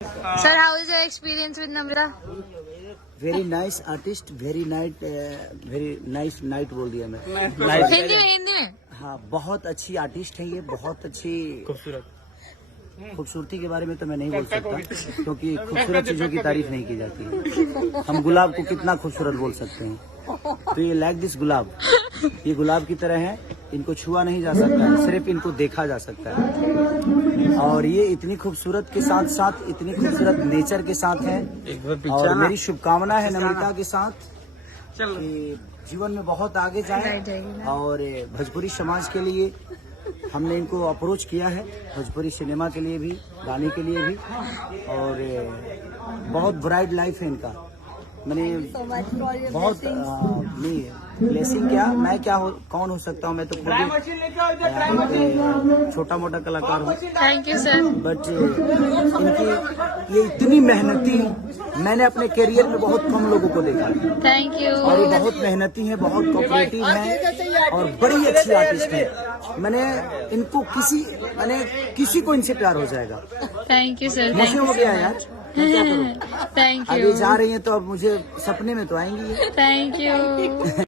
Sir, how is your experience with Namrata? Very nice artist, very nice night बोल दिया मैं। हिंदी में हाँ, बहुत अच्छी आर्टिस्ट है ये, बहुत अच्छी खूबसूरती के बारे में तो मैं नहीं बोल सकता, क्योंकि खूबसूरत चीजों की तारीफ नहीं की जाती है। हम गुलाब को कितना खूबसूरत बोल सकते हैं, तो ये लाइक दिस गुलाब, ये गुलाब की तरह है, इनको छुआ नहीं जा सकता है, सिर्फ इनको देखा जा सकता है। और ये इतनी खूबसूरत के साथ साथ इतनी खूबसूरत नेचर के साथ है। और मेरी शुभकामना है नम्रता के साथ कि जीवन में बहुत आगे जाए। और भोजपुरी समाज के लिए हमने इनको अप्रोच किया है, भोजपुरी सिनेमा के लिए भी, गाने के लिए भी, और बहुत ब्राइट लाइफ है इनका। मैंने बहुत नहीं ब्लेसिंग क्या, मैं क्या कौन हो सकता हूँ, मैं तो खुद छोटा मोटा कलाकार हूँ। Thank you sir. बट इनकी ये इतनी मेहनती मैंने अपने करियर में बहुत कम लोगों को देखा है। Thank you. और ये बहुत मेहनती है, बहुत कोऑपरेटिव है और बड़ी अच्छी आर्टिस्ट है। मैंने किसी को इनसे प्यार हो जाएगा। Thank you sir. मुझे हो गया यार, मैं क्या करूं? थैंक आगे यू। जा रही हैं तो अब मुझे सपने में तो आएंगी। Thank you.